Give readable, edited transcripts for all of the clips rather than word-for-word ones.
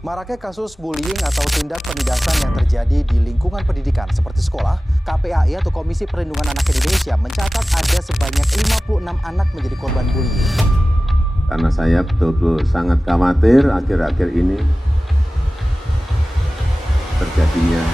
Maraknya kasus bullying atau tindak penindasan yang terjadi di lingkungan pendidikan seperti sekolah, KPAI atau Komisi Perlindungan Anak Indonesia mencatat ada sebanyak 56 anak menjadi korban bullying. Karena saya betul-betul sangat khawatir akhir-akhir ini terjadinya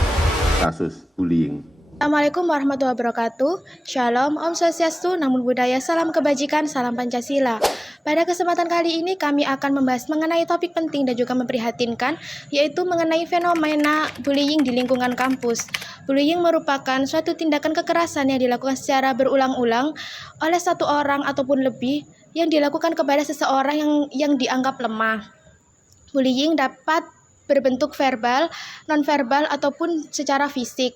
kasus bullying. Assalamualaikum warahmatullahi wabarakatuh. Shalom, Om Swastiastu, Namo Buddhaya, Salam Kebajikan, Salam Pancasila. Pada kesempatan kali ini kami akan membahas mengenai topik penting dan juga memprihatinkan, yaitu mengenai fenomena bullying di lingkungan kampus. Bullying merupakan suatu tindakan kekerasan yang dilakukan secara berulang-ulang oleh satu orang ataupun lebih yang dilakukan kepada seseorang yang dianggap lemah. Bullying dapat berbentuk verbal, nonverbal, ataupun secara fisik.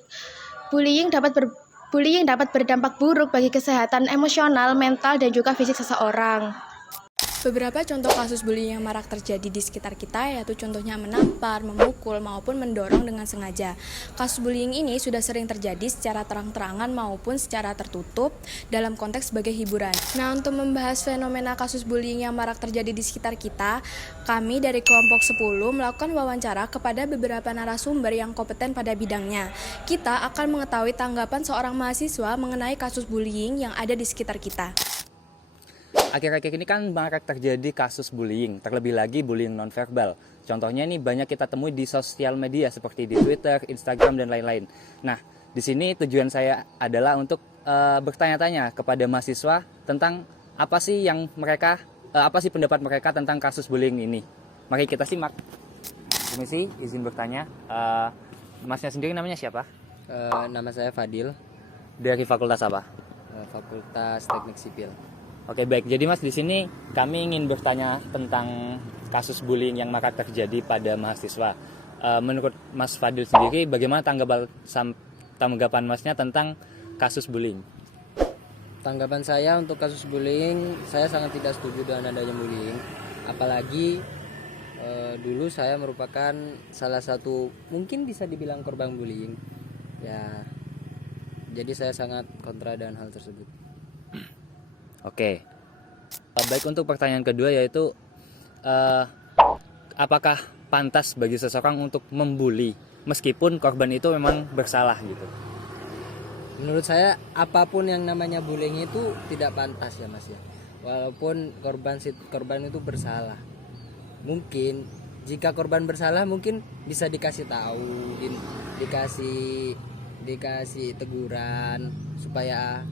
Bullying dapat berdampak buruk bagi kesehatan emosional, mental, dan juga fisik seseorang. Beberapa contoh kasus bullying yang marak terjadi di sekitar kita yaitu contohnya menampar, memukul, maupun mendorong dengan sengaja. Kasus bullying ini sudah sering terjadi secara terang-terangan maupun secara tertutup dalam konteks sebagai hiburan. Nah, untuk membahas fenomena kasus bullying yang marak terjadi di sekitar kita, kami dari kelompok 10 melakukan wawancara kepada beberapa narasumber yang kompeten pada bidangnya. Kita akan mengetahui tanggapan seorang mahasiswa mengenai kasus bullying yang ada di sekitar kita. Akhir-akhir ini kan marak terjadi kasus bullying, terlebih lagi bullying nonverbal. Contohnya ini banyak kita temui di sosial media seperti di Twitter, Instagram, dan lain-lain. Nah, di sini tujuan saya adalah untuk bertanya-tanya kepada mahasiswa tentang apa sih pendapat mereka tentang kasus bullying ini. Mari kita simak. Permisi, izin bertanya. Masnya sendiri namanya siapa? Nama saya Fadil, Dari fakultas apa? Fakultas Teknik Sipil. Oke, baik. Jadi Mas, di sini kami ingin bertanya tentang kasus bullying yang marak terjadi pada mahasiswa. Menurut Mas Fadil sendiri, bagaimana tanggapan Masnya tentang kasus bullying? Tanggapan saya untuk kasus bullying, saya sangat tidak setuju dengan adanya bullying. Apalagi dulu saya merupakan salah satu, mungkin bisa dibilang korban bullying. Ya, jadi saya sangat kontra dengan hal tersebut. Oke, baik, untuk pertanyaan kedua yaitu apakah pantas bagi seseorang untuk membuli meskipun korban itu memang bersalah gitu? Menurut saya apapun yang namanya bullying itu tidak pantas ya Mas ya. Walaupun korban itu bersalah. Mungkin jika korban bersalah mungkin bisa dikasih tahu, dikasih teguran supaya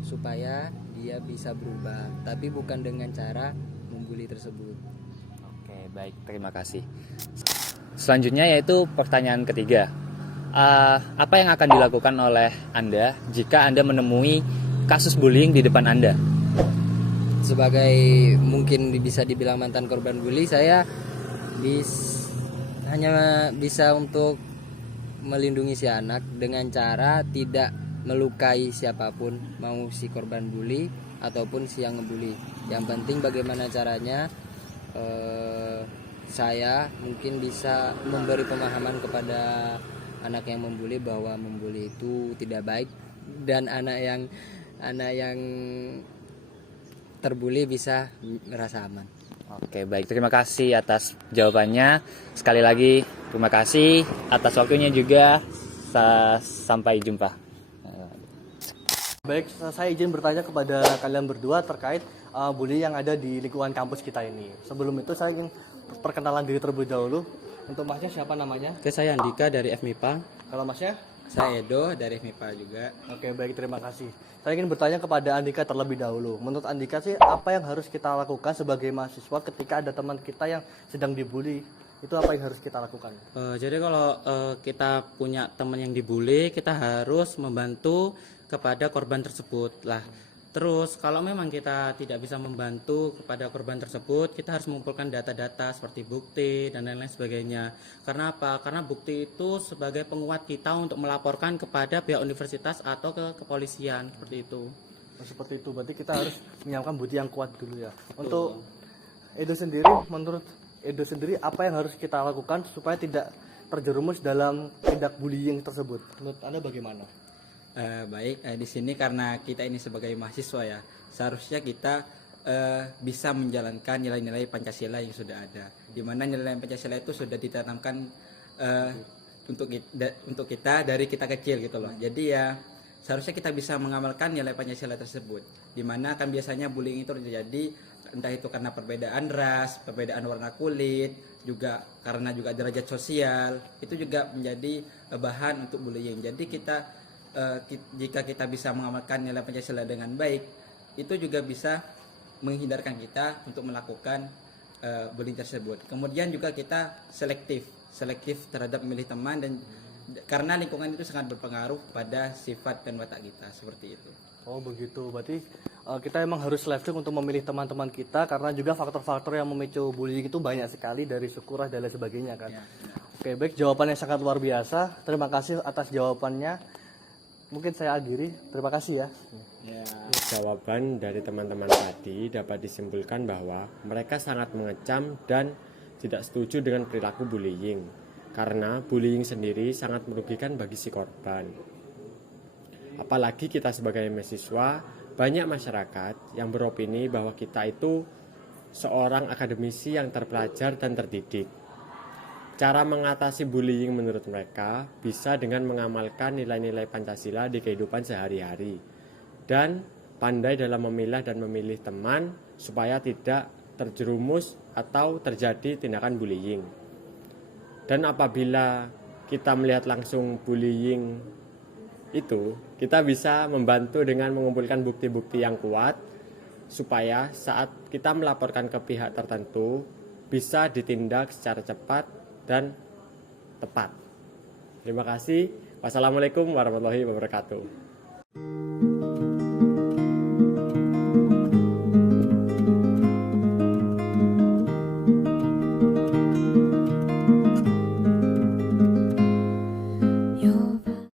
dia bisa berubah, tapi bukan dengan cara membuli tersebut. Oke, baik, terima kasih. Selanjutnya yaitu pertanyaan ketiga. Apa yang akan dilakukan oleh Anda jika Anda menemui kasus bullying di depan Anda? Sebagai mungkin bisa dibilang mantan korban bully, saya hanya bisa untuk melindungi si anak dengan cara tidak melukai siapapun, mau si korban bully ataupun si yang ngebully. Yang penting bagaimana caranya saya mungkin bisa memberi pemahaman kepada anak yang membuli bahwa membuli itu tidak baik, dan anak yang terbuli bisa merasa aman. Oke, baik, terima kasih atas jawabannya. Sekali lagi terima kasih atas waktunya juga. Sampai jumpa. Baik, saya izin bertanya kepada kalian berdua terkait bullying yang ada di lingkungan kampus kita ini. Sebelum itu saya ingin perkenalan diri terlebih dahulu. Untuk Masnya siapa namanya? Oke, saya Andika dari FMIPA. Kalau Masnya? Saya Edo dari FMIPA juga. Oke, baik, terima kasih. Saya ingin bertanya kepada Andika terlebih dahulu. Menurut Andika sih, apa yang harus kita lakukan sebagai mahasiswa ketika ada teman kita yang sedang dibully? Itu apa yang harus kita lakukan? Jadi kalau kita punya teman yang dibully, kita harus membantu kepada korban tersebut lah. Terus kalau memang kita tidak bisa membantu kepada korban tersebut, kita harus mengumpulkan data-data seperti bukti dan lain-lain sebagainya. Karena apa? Karena bukti itu sebagai penguat kita untuk melaporkan kepada pihak universitas atau ke kepolisian, seperti itu. Seperti itu, berarti kita harus menyiapkan bukti yang kuat dulu ya. Betul. Untuk Edo sendiri, menurut Edo sendiri apa yang harus kita lakukan supaya tidak terjerumus dalam tindak bullying tersebut? Menurut Anda bagaimana? Baik, di sini karena kita ini sebagai mahasiswa ya, seharusnya kita bisa menjalankan nilai-nilai Pancasila yang sudah ada, di mana nilai Pancasila itu sudah ditanamkan untuk kita dari kita kecil gitu loh. Jadi ya seharusnya kita bisa mengamalkan nilai Pancasila tersebut, di mana kan biasanya bullying itu terjadi entah itu karena perbedaan ras, perbedaan warna kulit, juga karena juga derajat sosial, itu juga menjadi bahan untuk bullying. Jadi jika kita bisa mengamalkan nilai Pancasila dengan baik, itu juga bisa menghindarkan kita untuk melakukan bullying tersebut. Kemudian juga kita selektif terhadap memilih teman, dan karena lingkungan itu sangat berpengaruh pada sifat dan watak kita, seperti itu. Oh begitu, berarti kita emang harus selektif untuk memilih teman-teman kita, karena juga faktor-faktor yang memicu bullying itu banyak sekali, dari suku, ras, dan lain sebagainya kan. Ya. Oke, baik, jawabannya sangat luar biasa. Terima kasih atas jawabannya. Mungkin saya akhiri. Terima kasih ya. Jawaban dari teman-teman tadi dapat disimpulkan bahwa mereka sangat mengecam dan tidak setuju dengan perilaku bullying, karena bullying sendiri sangat merugikan bagi si korban. Apalagi kita sebagai mahasiswa, banyak masyarakat yang beropini bahwa kita itu seorang akademisi yang terpelajar dan terdidik. Cara mengatasi bullying menurut mereka bisa dengan mengamalkan nilai-nilai Pancasila di kehidupan sehari-hari, dan pandai dalam memilah dan memilih teman supaya tidak terjerumus atau terjadi tindakan bullying. Dan apabila kita melihat langsung bullying itu, kita bisa membantu dengan mengumpulkan bukti-bukti yang kuat supaya saat kita melaporkan ke pihak tertentu bisa ditindak secara cepat dan tepat. Terima kasih. Wassalamualaikum warahmatullahi wabarakatuh.